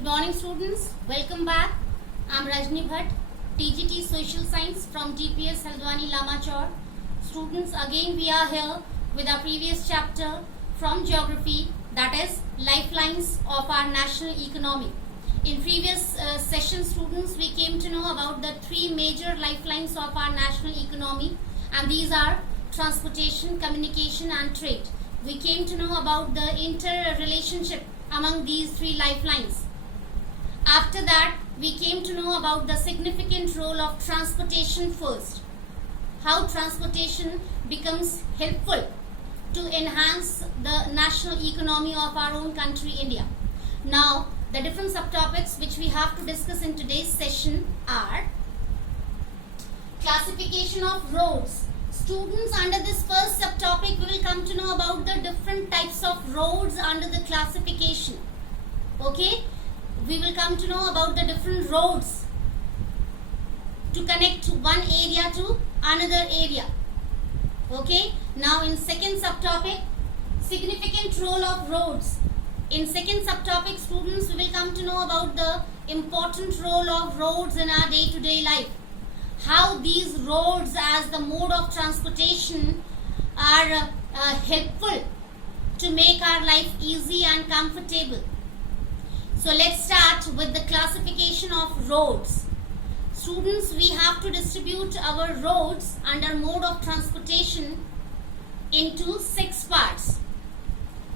Good morning students, welcome back. I am Rajni Bhatt, TGT Social Science from GPS Haldwani Lamachor. Students, again we are here with our previous chapter from geography, that is lifelines of our national economy. In previous session students, we came to know about the three major lifelines of our national economy, and these are transportation, communication and trade. We came to know about the interrelationship among these three lifelines. After that, we came to know about the significant role of transportation first. How transportation becomes helpful to enhance the national economy of our own country, India. Now, the different subtopics which we have to discuss in today's session are classification of roads. Students, under this first subtopic, we will come to know about the different types of roads under the classification. Okay? We will come to know about the different roads to connect one area to another area. Okay? Now, in second subtopic, significant role of roads. In second subtopic, students, we will come to know about the important role of roads in our day-to-day life. How these roads as the mode of transportation are helpful to make our life easy and comfortable. So let's start with the classification of roads. Students, we have to distribute our roads under mode of transportation into 6 parts.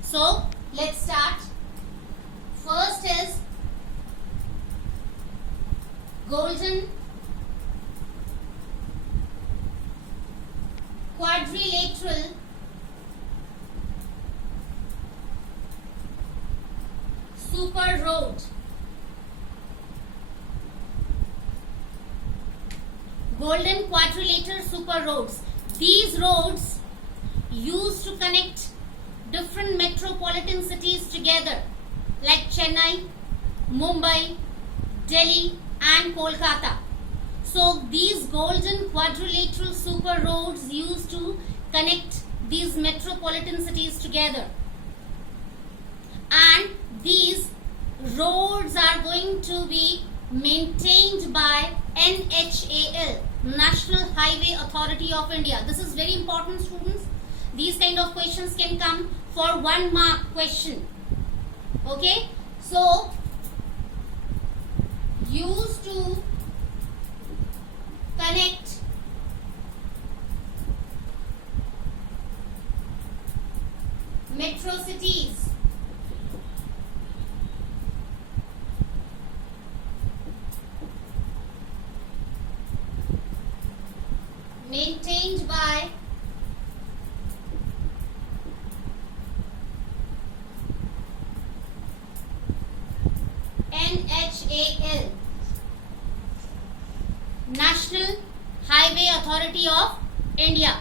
So let's start. First is golden quadrilateral super road. Golden quadrilateral super roads. These roads used to connect different metropolitan cities together like Chennai, Mumbai, Delhi and Kolkata. So these golden quadrilateral super roads used to connect these metropolitan cities together. And these roads are going to be maintained by NHAL, National Highway Authority of India. This is very important, students. These kind of questions can come for 1 mark question. Okay, so used to connect metro cities. Maintained by NHAL, National Highway Authority of India.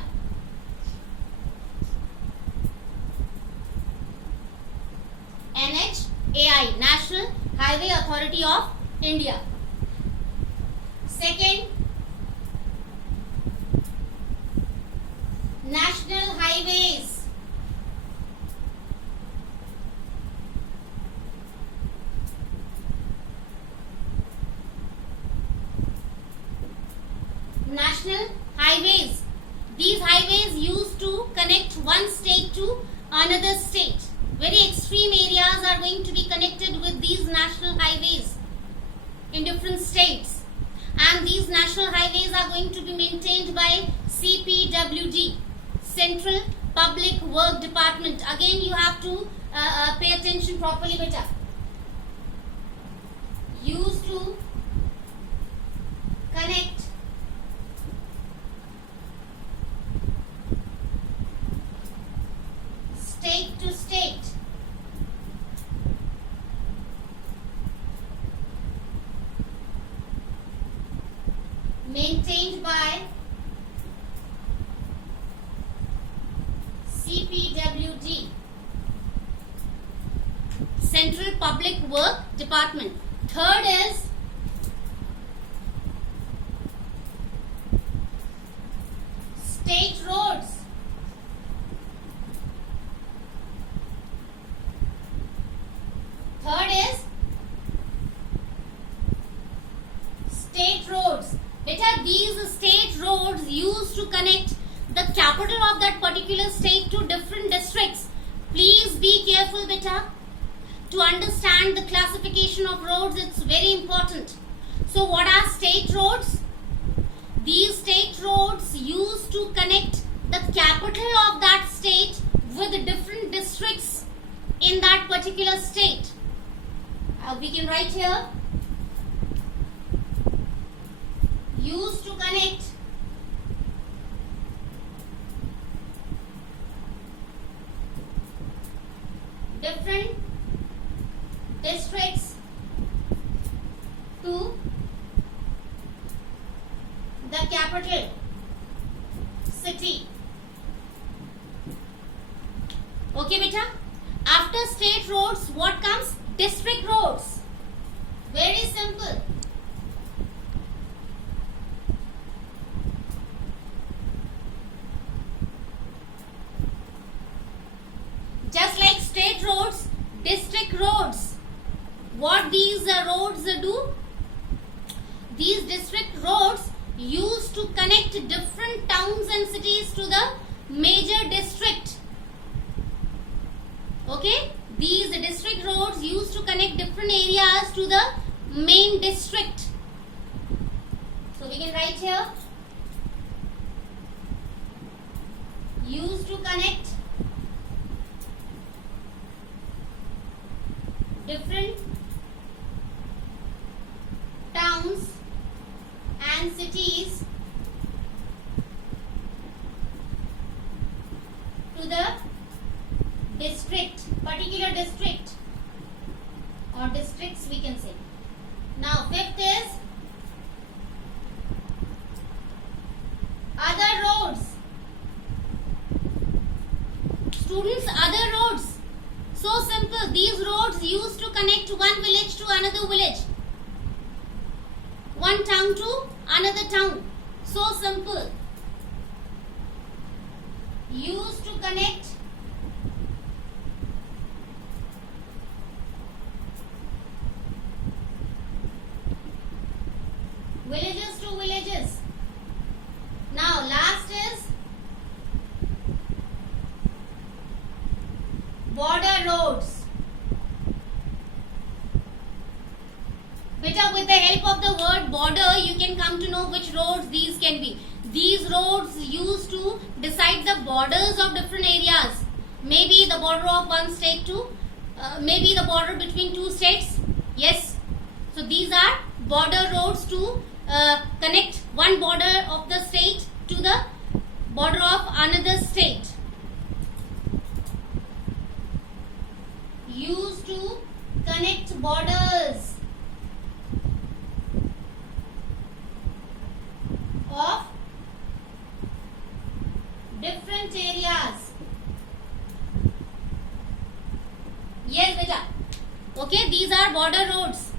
NHAI, National Highway Authority of India. Second, National Highways. National highways. These highways used to connect one state to another state. Very extreme areas are going to be connected with these national highways in different states. And these national highways are going to be maintained by CPWD, Central Public Work Department. Again, you have to pay attention properly, beta. Used to connect state to state. Maintained by CPWD, Central Public Work Department. Third is state roads. Third is these state roads used to connect the capital of that particular state to different districts. Please be careful, beta. To understand the classification of roads, it's very important. So what are state roads? These state roads used to connect the capital of that state with different districts in that particular state. We can write here, used to connect different districts to the capital city. Okay, beta. After state roads, what comes? District roads. Very simple. Just like state roads, district roads. What these roads do? These district roads used to connect different towns and cities to the major district. Okay? These district roads used to connect different areas to the main district. So we can write here, used to connect different towns and cities to the district, particular district or districts we can say. Now fifth is other roads. Students, other roads. So simple. These roads used to connect one village to another village, one town to another town. So simple. Used to connect villages to villages. Now last is border roads. Beta, with the help of the word border, you can come to know which roads these can be. These roads used to decide the borders of different areas. Maybe the border of one state to, maybe the border between two states. Yes. So these are border roads to connect one border of the state to the border of another state. Used to connect borders of different areas. Yes, beta. Okay, these are border roads.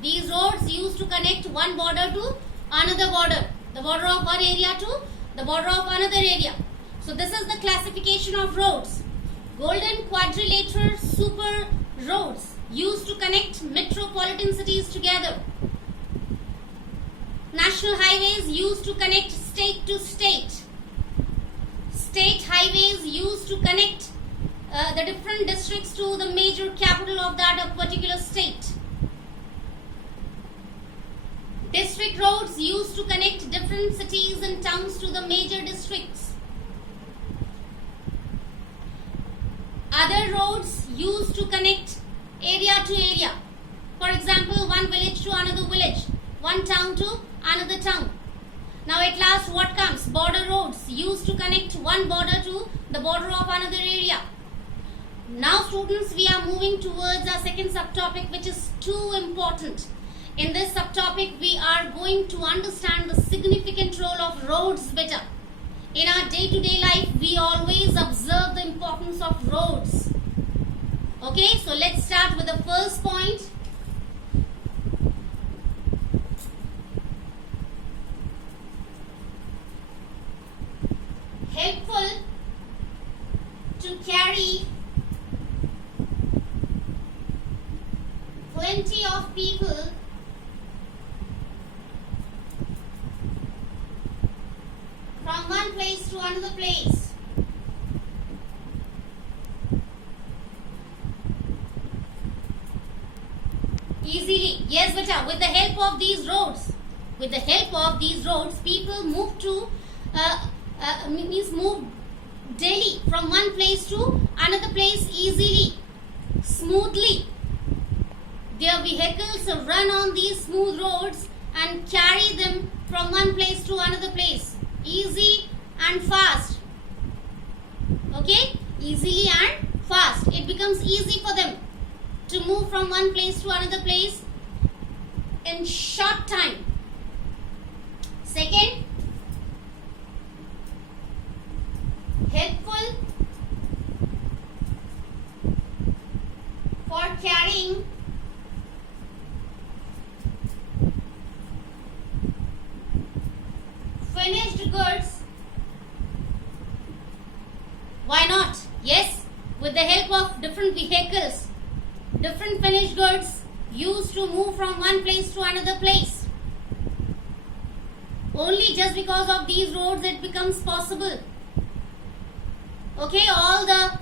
These roads used to connect one border to another border. The border of one area to the border of another area. So this is the classification of roads. Golden quadrilateral super roads used to connect metropolitan cities together. National highways used to connect state to state. State highways used to connect the different districts to the major capital of that particular state. District roads used to connect different cities and towns to the major districts. Other roads used to connect area to area. For example, one village to another village, one town to another town. Now at last what comes? Border roads used to connect one border to the border of another area. Now students, we are moving towards our second subtopic, which is too important. In this subtopic, we are going to understand the significant role of roads better. In our day-to-day life, we always observe the importance of roads. Okay, so let's start with the first point. Helpful to carry plenty of people another place. Easily. Yes, beta. With the help of these roads. With the help of these roads, people move to means move daily from one place to another place easily, smoothly. Their vehicles run on these smooth roads and carry them from one place to another place, easy and fast. Okay, easily and fast. It becomes easy for them to move from one place to another place in short time. Second, helpful for carrying finished goods. Why not? Yes, with the help of different vehicles, different finished goods used to move from one place to another place. Only just because of these roads it becomes possible. Okay, all the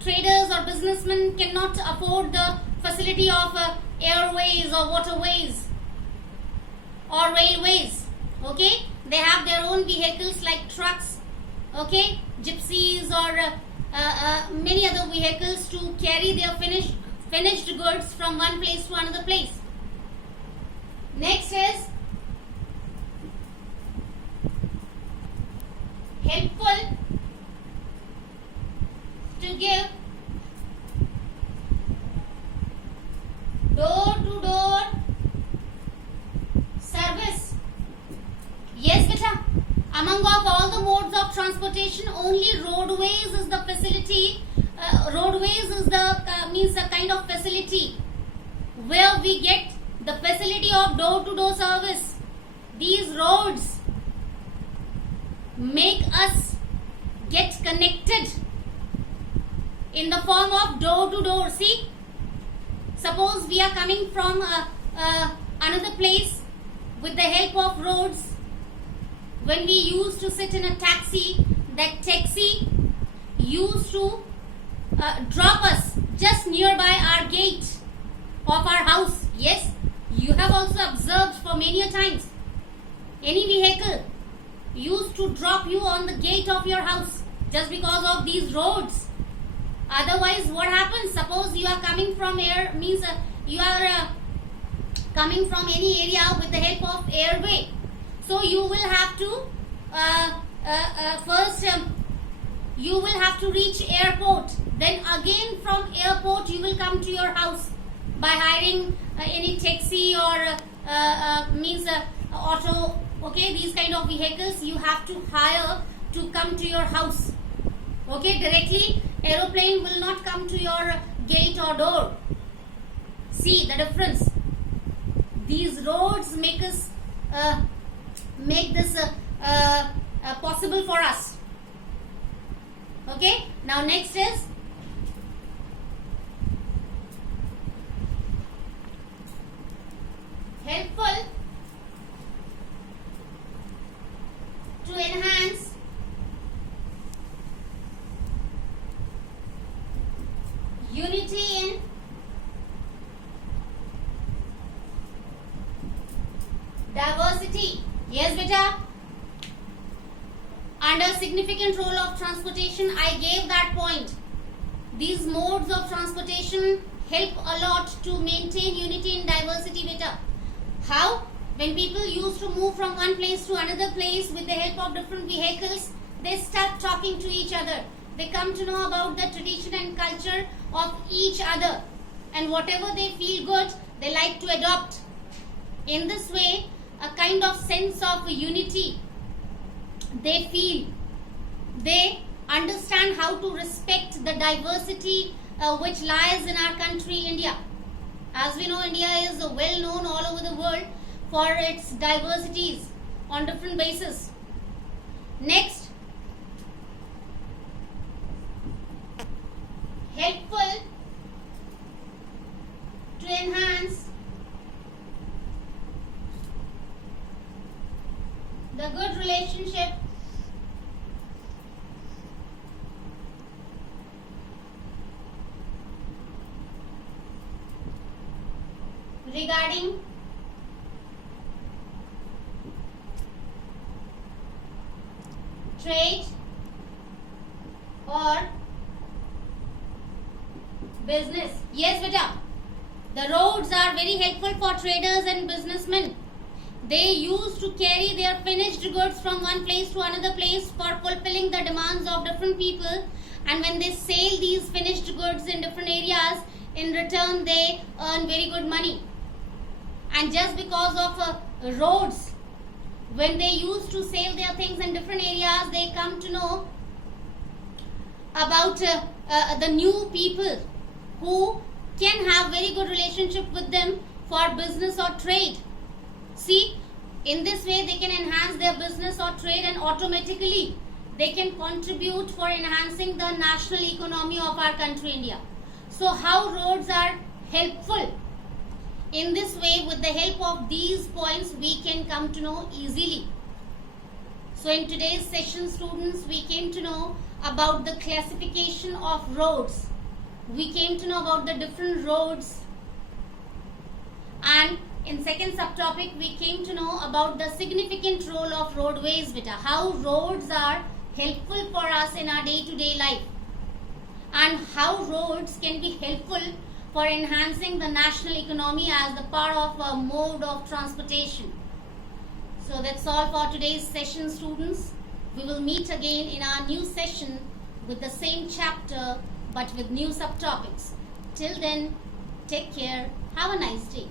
traders or businessmen cannot afford the facility of airways or waterways or railways. Okay, they have their own vehicles like trucks, okay, gypsies or many other vehicles to carry their finished goods from one place to another place. Next is helpful to give door-to-door service. Yes, beta. Among of all the modes of transportation, only roadways is the facility. Roadways is the means a kind of facility where we get the facility of door-to-door service. These roads make us get connected in the form of door-to-door. See, suppose we are coming from another place with the help of roads. When we used to sit in a taxi, that taxi used to drop us just nearby our gate of our house. Yes, you have also observed for many a times. Any vehicle used to drop you on the gate of your house just because of these roads. Otherwise, what happens? Suppose you are coming from air, means you are coming from any area with the help of airway. So you will have to first you will have to reach airport. Then again from airport you will come to your house by hiring any taxi or auto. Okay, these kind of vehicles you have to hire to come to your house. Okay, directly aeroplane will not come to your gate or door. See the difference. These roads make us make this possible for us. Okay, now next is helpful to enhance unity in diversity. Yes, beta. Under significant role of transportation, I gave that point. These modes of transportation help a lot to maintain unity in diversity, beta. How? When people used to move from one place to another place with the help of different vehicles, they start talking to each other. They come to know about the tradition and culture of each other. And whatever they feel good, they like to adopt. In this way, a kind of sense of unity they feel. They understand how to respect the diversity which lies in our country, India. As we know, India is well known all over the world for its diversities on different bases. Next, helpful to enhance the good relationship regarding trade or business. Yes, beta. The roads are very helpful for traders and businessmen. They used to carry their finished goods from one place to another place for fulfilling the demands of different people. And when they sell these finished goods in different areas, in return they earn very good money. And just because of roads, when they used to sell their things in different areas, they come to know about the new people who can have very good relationship with them for business or trade. See, in this way they can enhance their business or trade, and automatically they can contribute for enhancing the national economy of our country India. So how roads are helpful? In this way, with the help of these points, we can come to know easily. So in today's session, students, we came to know about the classification of roads. We came to know about the different roads, and in second subtopic we came to know about the significant role of roadways, beta. How roads are helpful for us in our day-to-day life, and how roads can be helpful for enhancing the national economy as the part of a mode of transportation. So that's all for today's session, students. We will meet again in our new session with the same chapter but with new subtopics. Till then, take care. Have a nice day.